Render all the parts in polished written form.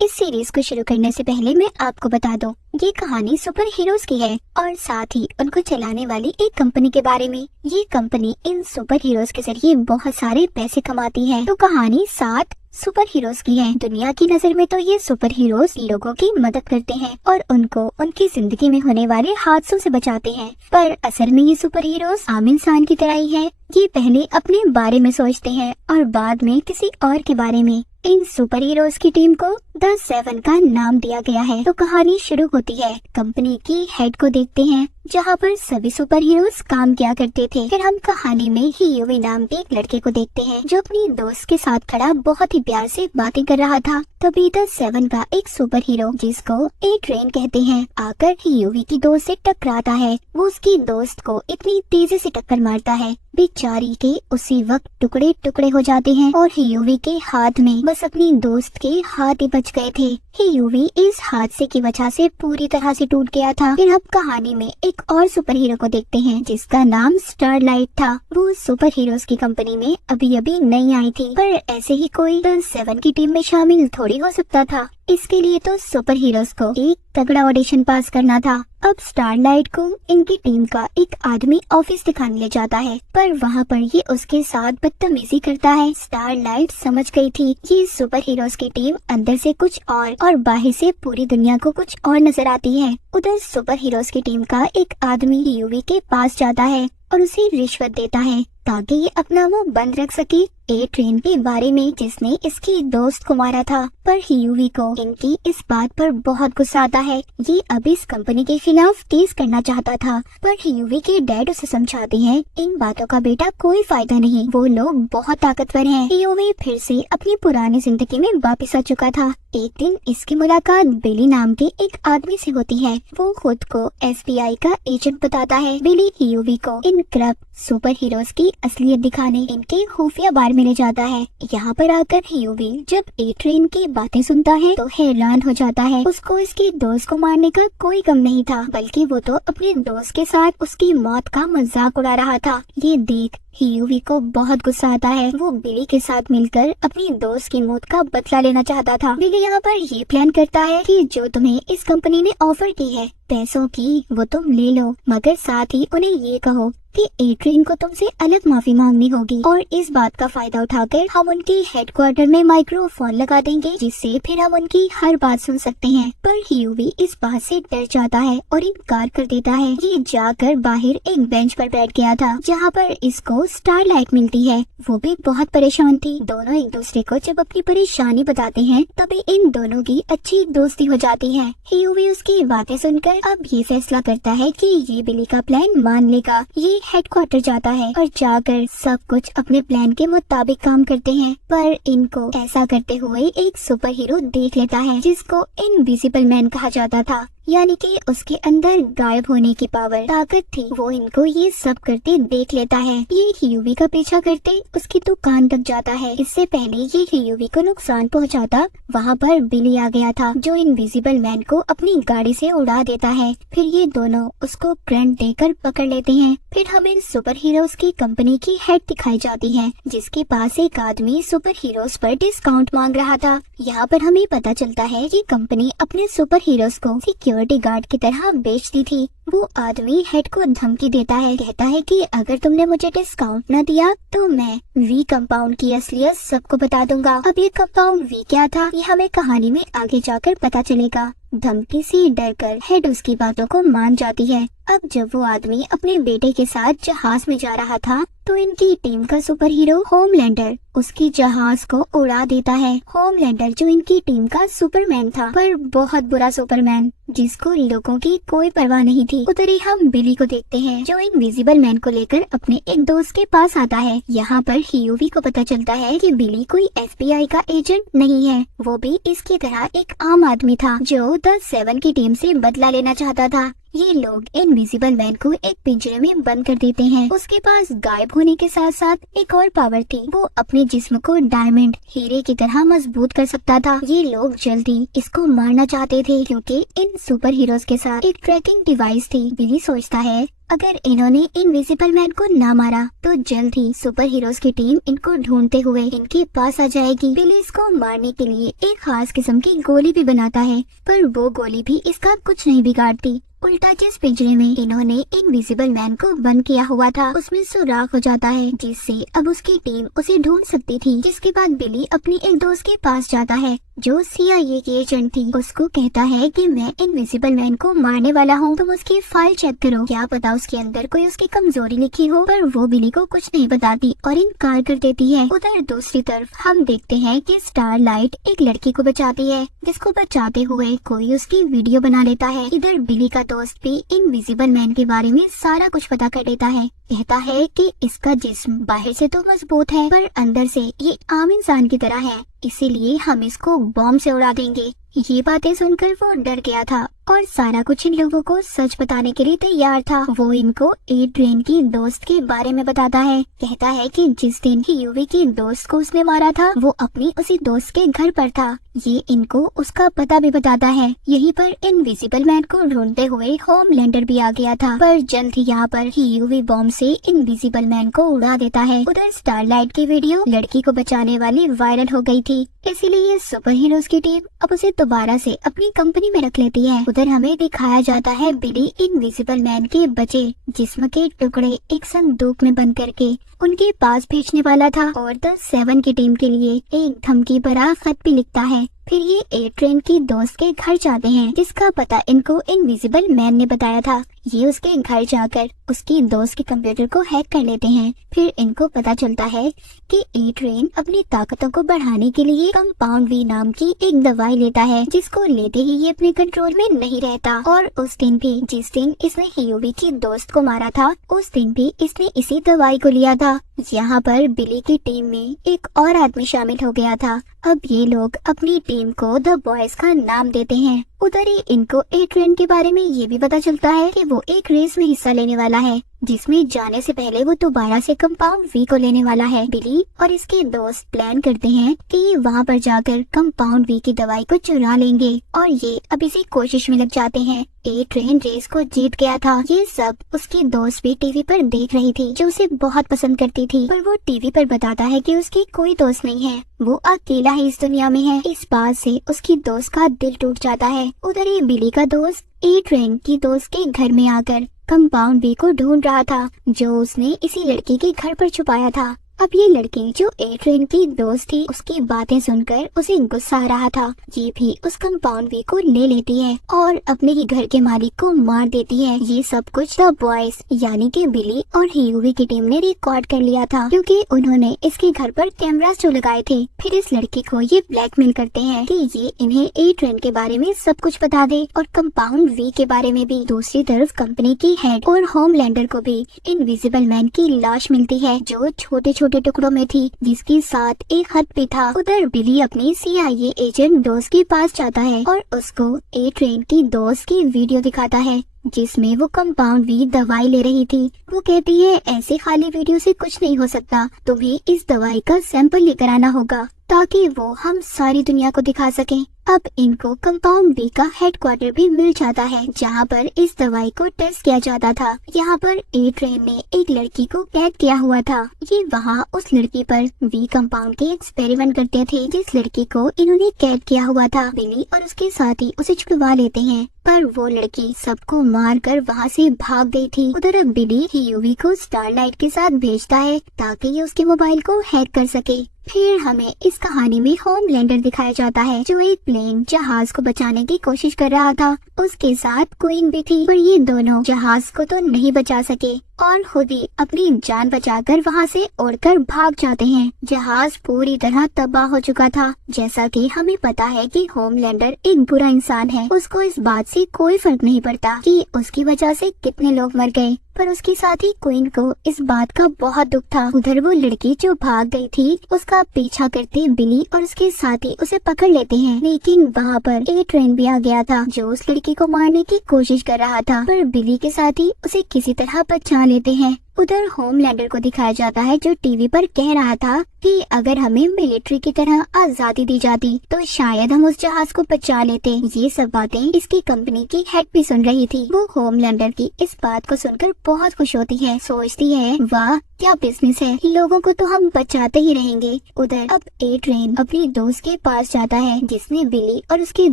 इस सीरीज को शुरू करने से पहले मैं आपको बता दूं, ये कहानी सुपर हीरोज की है और साथ ही उनको चलाने वाली एक कंपनी के बारे में। ये कंपनी इन सुपर हीरोज के जरिए बहुत सारे पैसे कमाती है। तो कहानी 7 सुपर हीरोज की है। दुनिया की नजर में तो ये सुपर हीरोज लोगों की मदद करते हैं और उनको उनकी जिंदगी में होने वाले हादसों से बचाते हैं, पर असल में ये सुपर हीरोज आम इंसान की तरह ही है। ये पहले अपने बारे में सोचते हैं और बाद में किसी और के बारे में। इन सुपर हीरोज की टीम को द 7 का नाम दिया गया है। तो कहानी शुरू होती है कंपनी की हेड को देखते हैं, जहाँ पर सभी सुपर हीरोज काम किया करते थे। फिर हम कहानी में हीरोवी नाम के एक लड़के को देखते हैं, जो अपनी दोस्त के साथ खड़ा बहुत ही प्यार से बातें कर रहा था। तभी द 7 का एक सुपर हीरो, जिसको ए ट्रेन कहते हैं, आकर हीरोवी की दोस्त से टकराता है। वो उसकी दोस्त को इतनी तेजी से टक्कर मारता है, बेचारी के उसी वक्त टुकड़े टुकड़े हो जाते हैं और हीरोवी के हाथ में बस अपनी दोस्त के हाथ ही बच गए थे। हीरोवी इस हादसे की वजह से पूरी तरह से टूट गया था। फिर हम कहानी में एक और सुपर हीरो को देखते हैं, जिसका नाम स्टारलाइट था। वो सुपर हीरोज की कंपनी में अभी अभी नई आई थी, पर ऐसे ही कोई द 7 की टीम में शामिल थोड़ी हो सकता था। इसके लिए तो सुपर हीरोज को एक तगड़ा ऑडिशन पास करना था। अब स्टारलाइट को इनकी टीम का एक आदमी ऑफिस दिखाने ले जाता है, पर वहाँ पर ये उसके साथ बदतमीजी करता है। स्टारलाइट समझ गई थी ये सुपर हीरोज की टीम अंदर से कुछ और बाहर से पूरी दुनिया को कुछ और नजर आती है। उधर सुपर हीरोज की टीम का एक आदमी हीरोवी के पास जाता है और उसे रिश्वत देता है ताकि ये अपना मुंह बंद रख सके ए ट्रेन के बारे में, जिसने इसकी दोस्त को मारा था। पर हीरोवी को इनकी इस बात पर बहुत गुस्सा आता है। ये अब इस कंपनी के खिलाफ केस करना चाहता था, पर हीरोवी के डैड उसे समझाते हैं इन बातों का बेटा कोई फायदा नहीं, वो लोग बहुत ताकतवर हैं। हीरोवी फिर से अपनी पुरानी जिंदगी में वापस आ चुका था। एक दिन इसकी मुलाकात बिली नाम के एक आदमी से होती है। वो खुद को FBI का एजेंट बताता है। बिली हीरोवी को इन करप्ट सुपर हीरोज की असलियत दिखाने इनके खुफिया बार में ले जाता है। यहाँ पर आकर हीरोवी जब ए ट्रेन की बातें सुनता है तो हैरान हो जाता है। उसको इसकी दोस्त को मारने का कोई गम नहीं था, बल्कि वो तो अपने दोस्त के साथ उसकी मौत का मजाक उड़ा रहा था। ये देख हीरोवी को बहुत गुस्सा आता है। वो बिली के साथ मिलकर अपनी दोस्त की मौत का बदला लेना चाहता था। बिली यहाँ पर ये प्लान करता है कि जो तुम्हें इस कंपनी ने ऑफर की है पैसों की, वो तुम ले लो, मगर साथ ही उन्हें ये कहो कि ए ट्रेन को तुमसे अलग माफी मांगनी होगी। और इस बात का फायदा उठाकर हम उनके हेडक्वार्टर में माइक्रोफोन लगा देंगे, जिससे फिर हम उनकी हर बात सुन सकते हैं। पर हीरोवी इस बात से डर जाता है और इनकार कर देता है। ये जाकर बाहर एक बेंच पर बैठ गया था, जहाँ पर इसको स्टारलाइट मिलती है। वो भी बहुत परेशान थी। दोनों एक दूसरे को जब अपनी परेशानी बताते हैं, तभी इन दोनों की अच्छी दोस्ती हो जाती है। हीरोवी उसकी बातें सुनकर अब ये फैसला करता है कि ये बिली का प्लान मान लेगा। ये हेडक्वार्टर जाता है और जाकर सब कुछ अपने प्लान के मुताबिक काम करते हैं। पर इनको ऐसा करते हुए एक सुपर हीरो देख लेता है, जिसको इनविजिबल मैन कहा जाता था, यानी कि उसके अंदर गायब होने की पावर ताकत थी। वो इनको ये सब करते देख लेता है। ये हीरोवी का पीछा करते उसकी दुकान तक जाता है। इससे पहले ये हीरोवी को नुकसान पहुंचाता, वहाँ पर बिली आ गया था, जो इनविजिबल मैन को अपनी गाड़ी से उड़ा देता है। फिर ये दोनों उसको करंट देकर पकड़ लेते हैं। फिर हमें सुपर हीरोज की कंपनी की हेड दिखाई जाती है, जिसके पास एक आदमी सुपर हीरोज पर डिस्काउंट मांग रहा था। यहाँ पर हमें पता चलता है कि कंपनी अपने सुपर हीरोज को सिक्योरिटी गार्ड की तरह बेचती थी। वो आदमी हेड को धमकी देता है, कहता है कि अगर तुमने मुझे डिस्काउंट न दिया तो मैं वी कंपाउंड की असलियत सबको बता दूंगा। अब ये कंपाउंड वी क्या था, ये हमें कहानी में आगे जाकर पता चलेगा। धमकी से डरकर हेड उसकी बातों को मान जाती है। अब जब वो आदमी अपने बेटे के साथ जहाज में जा रहा था, तो इनकी टीम का सुपर हीरो होमलैंडर उसकी जहाज को उड़ा देता है। होमलैंडर जो इनकी टीम का सुपरमैन था, पर बहुत बुरा सुपरमैन, जिसको लोगों की कोई परवाह नहीं थी। उधर ही हम बिली को देखते हैं, जो इनविजिबल मैन को लेकर अपने एक दोस्त के पास आता है। यहाँ पर हीरोवी को पता चलता है कि बिली कोई FBI का एजेंट नहीं है, वो भी इसकी तरह एक आम आदमी था, जो द 7 की टीम से बदला लेना चाहता था। ये लोग इनविजिबल मैन को एक पिंजरे में बंद कर देते हैं। उसके पास गायब होने के साथ साथ एक और पावर थी, वो अपने जिस्म को डायमंड हीरे की तरह मजबूत कर सकता था। ये लोग जल्दी इसको मारना चाहते थे, क्योंकि इन सुपर हीरोज के साथ एक ट्रैकिंग डिवाइस थी। बिली सोचता है अगर इन्होंने इनविजिबल मैन को ना मारा तो जल्द ही सुपर हीरोज की टीम इनको ढूंढते हुए इनके पास आ जाएगी। बिली इसको मारने के लिए एक खास किस्म की गोली भी बनाता है, पर वो गोली भी इसका कुछ नहीं बिगाड़ती। उल्टा जिस पिंजरे में इन्होंने इनविजिबल मैन को बंद किया हुआ था उसमें सुराख हो जाता है, जिससे अब उसकी टीम उसे ढूंढ सकती थी। जिसके बाद बिली अपनी एक दोस्त के पास जाता है जो CIA की एजेंट थी। उसको कहता है कि मैं इनविजिबल मैन को मारने वाला हूँ, तुम उसकी फाइल चेक करो, क्या पता उसके अंदर कोई उसकी कमजोरी लिखी हो। पर वो बिली को कुछ नहीं बताती और इनकार कर देती है। उधर दूसरी तरफ हम देखते हैं कि स्टारलाइट एक लड़की को बचाती है, जिसको बचाते हुए कोई उसकी वीडियो बना लेता है। इधर बिली का दोस्त भी इनविजिबल मैन के बारे में सारा कुछ पता कर लेता है। कहता है कि इसका जिस्म बाहर से तो मजबूत है पर अंदर से ये आम इंसान की तरह है, इसीलिए हम इसको बॉम्ब से उड़ा देंगे। ये बातें सुनकर वो डर गया था और सारा कुछ इन लोगों को सच बताने के लिए तैयार था। वो इनको एड्रियन की दोस्त के बारे में बताता है। कहता है कि जिस दिन यूवी की दोस्त को उसने मारा था वो अपनी उसी दोस्त के घर पर था। ये इनको उसका पता भी बताता है। यहीं पर इनविजिबल मैन को ढूंढते हुए होमलैंडर भी आ गया था, पर जल्द ही यहाँ पर यूवी बॉम्ब से इनविजिबल मैन को उड़ा देता है। उधर स्टारलाइट की वीडियो लड़की को बचाने वाली वायरल हो गई थी, इसीलिए सुपर हीरोज की टीम अब उसे दोबारा से अपनी कंपनी में रख लेती है। उधर हमें दिखाया जाता है बिली इनविजिबल मैन के बचे जिस्म के टुकड़े एक संदूक में बंद करके उनके पास भेजने वाला था और द 7 की टीम के लिए एक धमकी भरा खत भी लिखता है। फिर ये एड्रियन की दोस्त के घर जाते हैं, जिसका पता इनको इनविजिबल मैन ने बताया था। ये उसके घर जाकर उसकी दोस्त के कंप्यूटर को हैक कर लेते हैं। फिर इनको पता चलता है कि एड्रियन अपनी ताकतों को बढ़ाने के लिए कंपाउंड वी नाम की एक दवाई लेता है, जिसको लेते ही ये अपने कंट्रोल में नहीं रहता। और उस दिन भी जिस दिन इसने यूवी की दोस्त को मारा था उस दिन भी इसने इसी दवाई को लिया था। यहाँ पर बिली की टीम में एक और आदमी शामिल हो गया था। अब ये लोग अपनी टीम को द बॉयज का नाम देते हैं। उधर ही इनको एड्रियन के बारे में ये भी पता चलता है कि वो एक रेस में हिस्सा लेने वाला है, जिसमें जाने से पहले वो दोबारा से कंपाउंड वी को लेने वाला है। बिली और इसके दोस्त प्लान करते हैं कि ये वहाँ पर जाकर कंपाउंड वी की दवाई को चुरा लेंगे और ये अब इसी कोशिश में लग जाते हैं। एड्रियन रेस को जीत गया था। ये सब उसकी दोस्त भी टीवी पर देख रही थी, जो उसे बहुत पसंद करती थी, पर वो टीवी पर बताता है कि उसकी कोई दोस्त नहीं है, वो अकेला ही इस दुनिया में है। इस बात से उसकी दोस्त का दिल टूट जाता है। उधर ही बिली का दोस्त एड्रियन की दोस्त के घर में आकर कंपाउंड बी को ढूंढ रहा था, जो उसने इसी लड़की के घर पर छुपाया था। अब ये लड़की जो एड्रियन की दोस्त थी उसकी बातें सुनकर उसे गुस्सा आ रहा था। ये भी उस कंपाउंड वी को ले लेती है और अपने ही घर के मालिक को मार देती है। ये सब कुछ द बॉयज यानी कि बिली और यूवी की टीम ने रिकॉर्ड कर लिया था, क्योंकि उन्होंने इसके घर पर कैमरास जो लगाए थे। फिर इस लड़की को ये ब्लैकमेल करते हैं कि ये इन्हें एड्रियन के बारे में सब कुछ बता दे और कंपाउंड वी के बारे में भी। दूसरी तरफ कंपनी की हेड और होमलैंडर को भी इनविजिबल मैन की लाश मिलती है, जो छोटे छोटे टुकड़ों में थी, जिसके साथ एक खत भी था। उधर बिली अपनी CIA एजेंट दोस्त के पास जाता है और उसको एड्रियन की दोस्त की वीडियो दिखाता है, जिसमें वो कंपाउंड वी दवाई ले रही थी। वो कहती है ऐसे खाली वीडियो से कुछ नहीं हो सकता, तुम्हें इस दवाई का सैंपल लेकर आना होगा ताकि वो हम सारी दुनिया को दिखा सकें। अब इनको कंपाउंड बी का हेडक्वार्टर भी मिल जाता है, जहाँ पर इस दवाई को टेस्ट किया जाता था। यहाँ पर एड्रियन ने एक लड़की को कैद किया हुआ था। ये वहाँ उस लड़की पर वी कंपाउंड के एक्सपेरिमेंट करते थे, जिस लड़की को इन्होंने कैद किया हुआ था। बिली और उसके साथी उसे छुड़वा लेते हैं, पर वो लड़की सबको मारकर वहाँ से भाग गई थी। उधर अब बिली यूवी को स्टारलाइट के साथ भेजता है ताकि ये उसके मोबाइल को हैक कर सके। फिर हमें इस कहानी में होमलैंडर दिखाया जाता है, जो एक प्लेन जहाज को बचाने की कोशिश कर रहा था। उसके साथ क्वीन भी थी, पर ये दोनों जहाज को तो नहीं बचा सके और खुद ही अपनी जान बचाकर वहाँ से उड़कर भाग जाते हैं। जहाज पूरी तरह तबाह हो चुका था। जैसा कि हमें पता है कि होमलैंडर एक बुरा इंसान है, उसको इस बात से कोई फर्क नहीं पड़ता कि उसकी वजह से कितने लोग मर गए, पर उसके साथ ही क्वीन को इस बात का बहुत दुख था। उधर वो लड़की जो भाग गई थी उसका पीछा करते बिली और उसके साथी उसे पकड़ लेते हैं, लेकिन वहाँ पर एड्रियन भी आ गया था, जो उस लड़की को मारने की कोशिश कर रहा था, पर बिली के साथी उसे किसी तरह बचा लेते हैं। उधर होमलैंडर को दिखाया जाता है जो टीवी पर कह रहा था कि अगर हमें मिलिट्री की तरह आजादी दी जाती तो शायद हम उस जहाज को बचा लेते। ये सब बातें इसकी कंपनी की हेड भी सुन रही थी। वो होमलैंडर की इस बात को सुनकर बहुत खुश होती है, सोचती है वाह क्या बिजनेस है, लोगों को तो हम बचाते ही रहेंगे। उधर अब ए ट्रेन अपनी दोस्त के पास जाता है जिसने बिली और उसके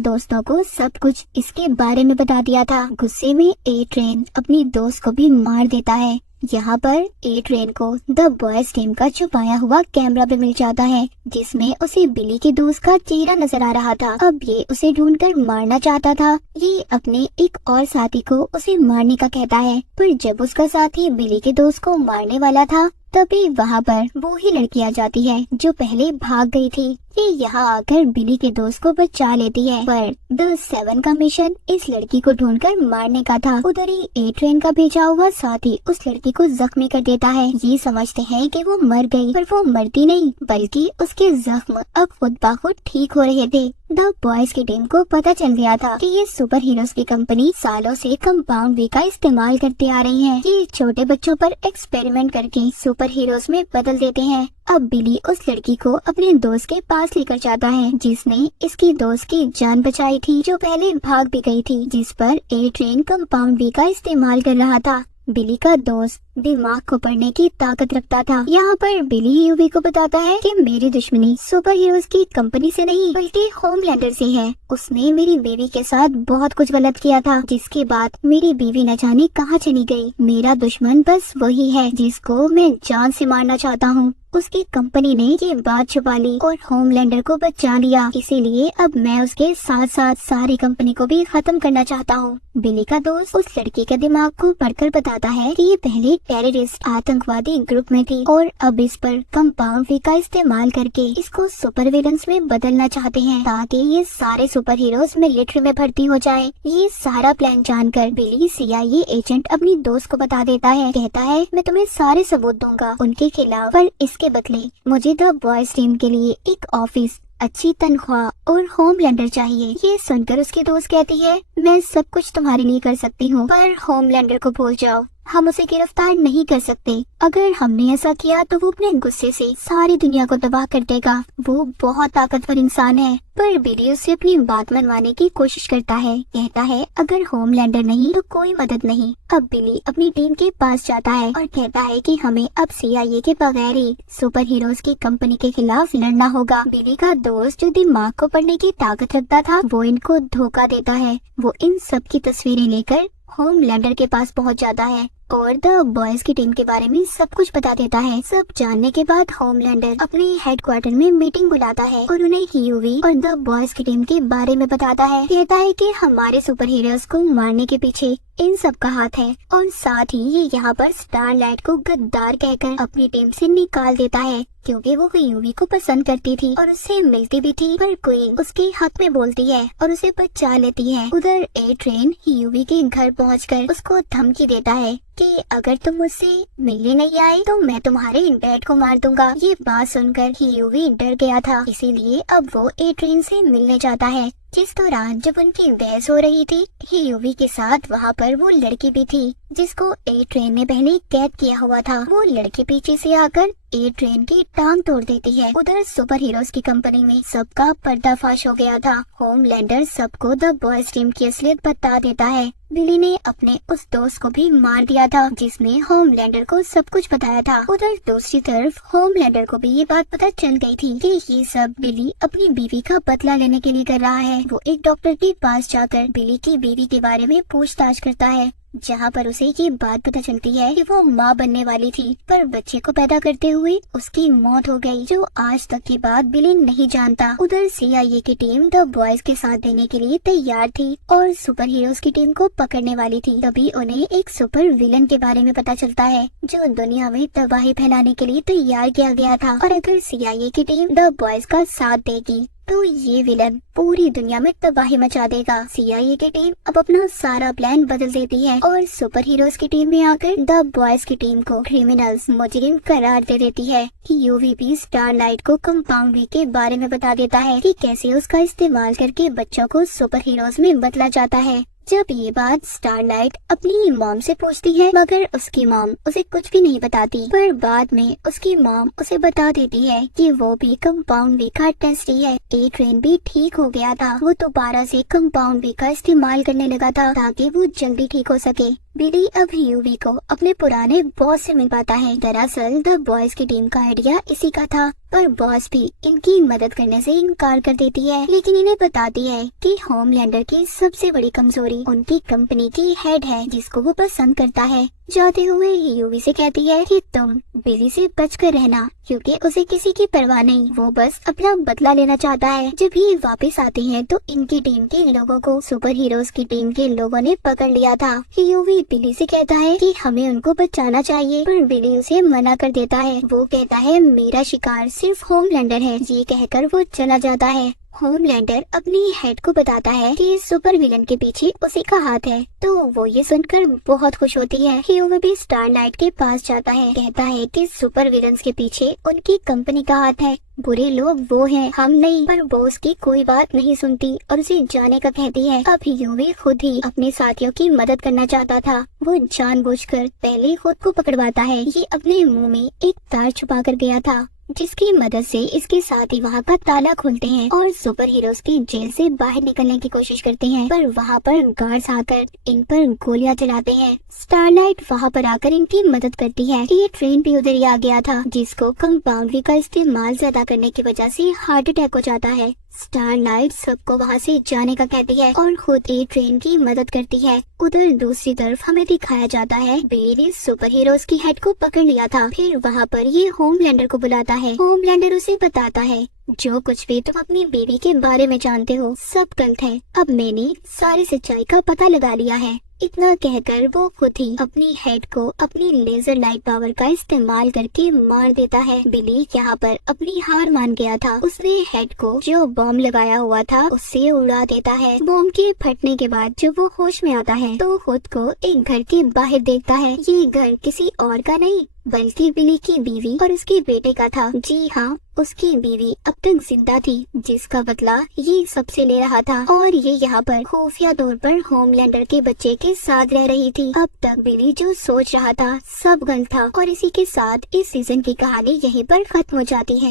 दोस्तों को सब कुछ इसके बारे में बता दिया था। गुस्से में ए ट्रेन अपनी दोस्त को भी मार देता है। यहाँ पर ए ट्रेन को द बॉयज टीम का छुपाया हुआ कैमरा भी मिल जाता है जिसमें उसे बिली के दोस्त का चेहरा नजर आ रहा था। अब ये उसे ढूंढकर मारना चाहता था। ये अपने एक और साथी को उसे मारने का कहता है, पर जब उसका साथी बिली के दोस्त को मारने वाला था तभी वहाँ पर वो ही लड़की आ जाती है जो पहले भाग गई थी। ये यहाँ आकर बिली के दोस्त को बचा लेती है, पर द 7 का मिशन इस लड़की को ढूंढकर मारने का था। उधर ही ए ट्रेन का भेजा हुआ साथी उस लड़की को जख्मी कर देता है। ये समझते हैं कि वो मर गई, पर वो मरती नहीं बल्कि उसके जख्म अब खुद ब खुद ठीक हो रहे थे। द बॉयज की टीम को पता चल गया था कि ये सुपर हीरोज की कंपनी सालों से कंपाउंड वी का इस्तेमाल करते आ रही है। ये छोटे बच्चों पर एक्सपेरिमेंट करके सुपर हीरोज में बदल देते हैं। अब बिली उस लड़की को अपने दोस्त के पास लेकर जाता है जिसने इसकी दोस्त की जान बचाई थी, जो पहले भाग भी गई थी, जिस पर ए ट्रेन कंपाउंड वी का इस्तेमाल कर रहा था। बिली का दोस्त दिमाग को पढ़ने की ताकत रखता था। यहाँ पर बिली यूवी को बताता है कि मेरी दुश्मनी सुपर हीरोज की कंपनी से नहीं बल्कि होमलैंडर से है। उसने मेरी बीवी के साथ बहुत कुछ गलत किया था, जिसके बाद मेरी बीवी न जाने कहाँ चली गई। मेरा दुश्मन बस वही है जिसको मैं जान से मारना चाहता हूँ। उसकी कंपनी ने ये बात छुपा ली और होमलैंडर को बचा लिया, इसीलिए अब मैं उसके साथ साथ सारी कंपनी को भी खत्म करना चाहता हूँ। बिली का दोस्त उस लड़की के दिमाग को पढ़कर बताता है कि ये पहले टेररिस्ट आतंकवादी ग्रुप में थी और अब इस पर कंपाउंड वी का इस्तेमाल करके इसको सुपर विलन्स में बदलना चाहते हैं ताकि ये सारे सुपर हीरोज मिलिट्री में भर्ती हो जाए। ये सारा प्लान जानकर बिली CIA एजेंट अपनी दोस्त को बता देता है। कहता है मैं तुम्हें सारे सबूत दूंगा उनके खिलाफ, पर इसके बदले मुझे द बॉयज टीम के लिए एक ऑफिस, अच्छी तनख्वाह और होमलैंडर चाहिए। ये सुनकर उसकी दोस्त कहती है मैं सब कुछ तुम्हारे लिए कर सकती हूँ, पर होमलैंडर को भूल जाओ, हम उसे गिरफ्तार नहीं कर सकते। अगर हमने ऐसा किया तो वो अपने गुस्से से सारी दुनिया को तबाह कर देगा। वो बहुत ताकतवर इंसान है। पर बिली उससे अपनी बात मनवाने की कोशिश करता है। कहता है अगर होमलैंडर नहीं तो कोई मदद नहीं। अब बिली अपनी टीम के पास जाता है और कहता है कि हमें अब CIA के बगैर ही सुपर हीरोज की कंपनी के खिलाफ लड़ना होगा। बिली का दोस्त जो दिमाग को पढ़ने की ताकत रखता था वो इनको धोखा देता है। वो इन सब की तस्वीरें लेकर होमलैंडर के पास पहुंच जाता है और द बॉयज की टीम के बारे में सब कुछ बता देता है। सब जानने के बाद होमलैंडर अपने हेडक्वार्टर में मीटिंग बुलाता है और उन्हें यूवी और द बॉयज की टीम के बारे में बताता है। कहता है कि हमारे सुपर हीरोज को मारने के पीछे इन सब का हाथ है और साथ ही ये यहाँ पर स्टारलाइट को गद्दार कहकर अपनी टीम से निकाल देता है क्योंकि वो यूवी को पसंद करती थी और उससे मिलती भी थी, पर क्वीन उसके हक में बोलती है और उसे बचा लेती है। उधर ए ट्रेन यूवी के घर पहुंचकर उसको धमकी देता है कि अगर तुम मुझसे मिलने नहीं आए तो मैं तुम्हारे डैड को मार दूंगा। ये बात सुनकर यूवी डर गया था, इसीलिए अब वो ए ट्रेन से मिलने जाता है। जिस दौरान जब उनकी बहस हो रही थी यूवी के साथ वहाँ पर वो लड़की भी थी जिसको ए ट्रेन ने पहले कैद किया हुआ था। वो लड़की पीछे से आकर ए ट्रेन की टांग तोड़ देती है। उधर सुपर हीरोज की कंपनी में सबका पर्दाफाश हो गया था। होमलैंडर सबको द बॉयज टीम की असलियत बता देता है। बिली ने अपने उस दोस्त को भी मार दिया था जिसने होमलैंडर को सब कुछ बताया था। उधर दूसरी तरफ होमलैंडर को भी ये बात पता चल गई थी कि ये सब बिली अपनी बीवी का बदला लेने के लिए कर रहा है। वो एक डॉक्टर के पास जाकर बिली की बीवी के बारे में पूछताछ करता है, जहाँ पर उसे ये बात पता चलती है कि वो माँ बनने वाली थी, पर बच्चे को पैदा करते हुए उसकी मौत हो गई, जो आज तक की बात बिली नहीं जानता। उधर CIA की टीम द बॉयज के साथ देने के लिए तैयार थी और सुपर हीरोज की टीम को पकड़ने वाली थी। तभी उन्हें एक सुपर विलन के बारे में पता चलता है जो दुनिया में तबाही फैलाने के लिए तैयार किया गया था, और अगर CIA की टीम द बॉयज का साथ देगी तो ये विलन पूरी दुनिया में तबाही मचा देगा। CIA की टीम अब अपना सारा प्लान बदल देती है और सुपर हीरोज की टीम में आकर द बॉयज की टीम को क्रिमिनल्स, मुजरिम करार दे देती है। UVP स्टारलाइट को कंपाउंड वी के बारे में बता देता है कि कैसे उसका इस्तेमाल करके बच्चों को सुपर हीरोज में बदला जाता है। जब ये बात स्टारलाइट अपनी मॉम से पूछती है, मगर उसकी मॉम उसे कुछ भी नहीं बताती। पर बाद में उसकी मॉम उसे बता देती है कि वो भी कंपाउंड वी का टेस्ट ही है। ए ट्रेन भी ठीक हो गया था, वो दोबारा से कंपाउंड वी का इस्तेमाल करने लगा था ताकि वो जल्दी ठीक हो सके। बिली अब यूवी को अपने पुराने बॉस से मिल पाता है। दरअसल द बॉयज की टीम का आइडिया इसी का था, पर बॉस भी इनकी मदद करने से इनकार कर देती है, लेकिन इन्हें बताती है कि होमलैंडर की सबसे बड़ी कमजोरी उनकी कंपनी की हेड है, जिसको वो पसंद करता है। जाते हुए यूवी से कहती है कि तुम बिली से बचकर रहना, क्योंकि उसे किसी की परवाह नहीं, वो बस अपना बदला लेना चाहता है। जब ये वापस आते हैं तो इनकी टीम के लोगों को सुपर हीरोज की टीम के लोगों ने पकड़ लिया था। यूवी बिली से कहता है कि हमें उनको बचाना चाहिए, पर बिली उसे मना कर देता है। वो कहता है मेरा शिकार सिर्फ होमलैंडर है। ये कहकर वो चला जाता है। होमलैंडर अपनी हेड को बताता है कि सुपर विलन के पीछे उसी का हाथ है, तो वो ये सुनकर बहुत खुश होती है। ह्यूमन भी स्टारलाइट के पास जाता है, कहता है कि सुपर विलन्स के पीछे उनकी कंपनी का हाथ है, बुरे लोग वो हैं, हम नहीं। पर वो उसकी कोई बात नहीं सुनती और उसे जाने का कहती है। अब ह्यूमन खुद ही अपने साथियों की मदद करना चाहता था। वो जानबूझकर पहले खुद को पकड़वाता है। ये अपने मुंह में एक तार छुपा कर गया था, जिसकी मदद से इसके साथ ही वहाँ का ताला खोलते हैं और सुपर हीरोज की जेल से बाहर निकलने की कोशिश करते हैं, पर वहाँ पर गार्ड्स आकर इन पर गोलियां चलाते हैं। स्टारलाइट वहाँ पर आकर इनकी मदद करती है। ये ट्रेन भी उधर ही आ गया था, जिसको कंपाउंड वी का इस्तेमाल ज्यादा करने की वजह से हार्ट अटैक हो जाता है। स्टारलाइट सबको वहाँ से जाने का कहती है और खुद एक ट्रेन की मदद करती है। उधर दूसरी तरफ हमें दिखाया जाता है बिली ने सुपर हीरोज की हेड को पकड़ लिया था। फिर वहाँ पर ये होमलैंडर को बुलाता है। होमलैंडर उसे बताता है जो कुछ भी तुम अपनी बेबी के बारे में जानते हो सब गलत है। अब मैंने सारी सच्चाई का पता लगा लिया है। इतना कहकर वो खुद ही अपनी हेड को अपनी लेजर लाइट पावर का इस्तेमाल करके मार देता है। बिली यहाँ पर अपनी हार मान गया था। उसने हेड को जो बॉम्ब लगाया हुआ था उससे उड़ा देता है। बॉम्ब के फटने के बाद जब वो होश में आता है तो खुद को एक घर के बाहर देखता है। ये घर किसी और का नहीं बल्कि बिली की बीवी और उसके बेटे का था। जी हाँ, उसकी बीवी अब तक जिंदा थी, जिसका बदला ये सबसे ले रहा था और ये यहाँ पर खुफिया तौर पर होमलैंडर के बच्चे के साथ रह रही थी। अब तक बिली जो सोच रहा था सब गलत था और इसी के साथ इस सीजन की कहानी यहीं पर खत्म हो जाती है।